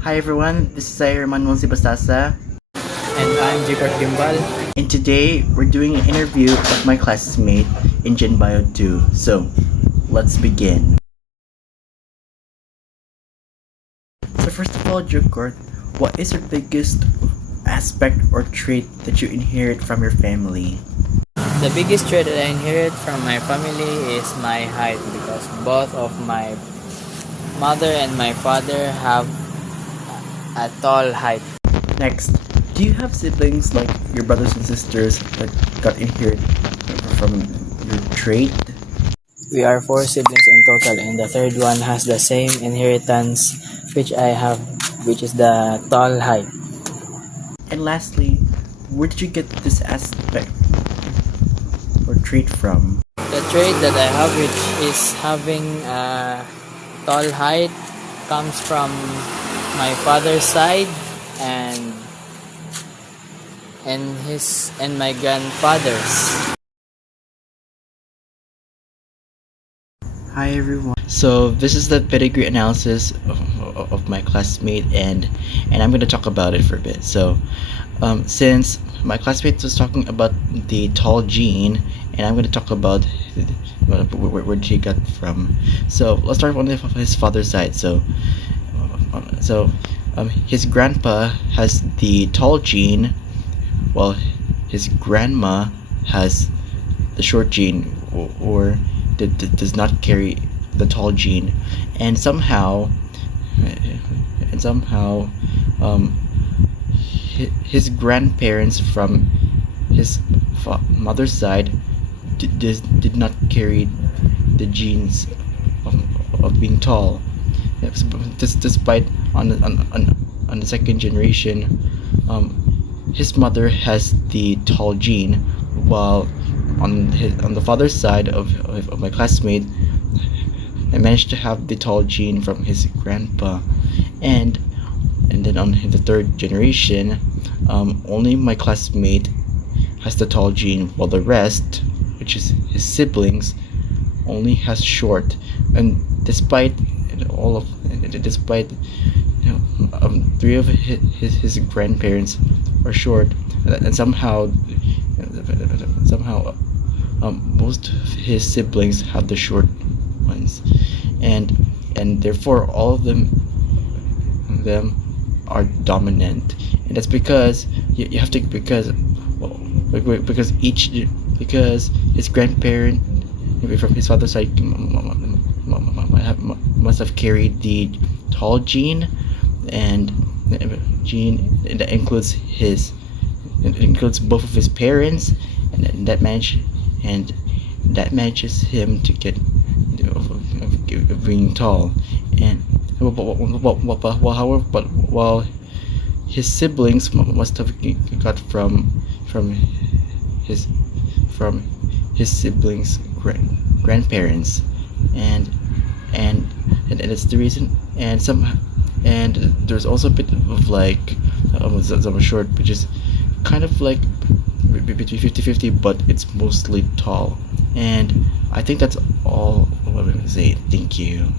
Hi everyone, this is Zaire Manuel Bastasa, And I'm Jacob Gimbal. and today we're doing an interview of my classmate in Gen Bio 2. So, let's begin. So first of all, Jokort, what is your biggest aspect or trait that you inherit from your family? The biggest trait that I inherit from my family is my height because both of my mother and my father have a tall height. Next, do you have siblings like your brothers and sisters that got inherited from your trait? We are four siblings in total, and the third one has the same inheritance which I have, which is the tall height. And lastly, where did you get this aspect or trait from? The trait that I have, which is having a tall height, comes from my father's side and my grandfather's. Hi everyone. So this is the pedigree analysis of my classmate, and I'm going to talk about it for a bit. So since my classmate was talking about the tall gene, and I'm going to talk about where he got from. So let's start on his father's side. His grandpa has the tall gene, while his grandma has the short gene, or does not carry the tall gene, and somehow um, his grandparents from his mother's side did not carry the genes of being tall. Yes, despite on the second generation, his mother has the tall gene, while on the father's side of my classmate, I managed to have the tall gene from his grandpa, and then on the third generation, only my classmate has the tall gene, while the rest, which is his siblings, only has short. And despite all of despite three of his grandparents are short, and somehow most of his siblings have the short ones, and therefore all of them are dominant. And that's because you have to, because well, because his grandparent, maybe from his father's side, must have carried the tall gene, and that includes both of his parents, and and that manages him to get being tall. And while his siblings must have got from his from his siblings grandparents, and that's the reason. And there's also a bit of like some short, which is kind of like between 50-50, but it's mostly tall. And I think that's all what I'm going to say. Thank you.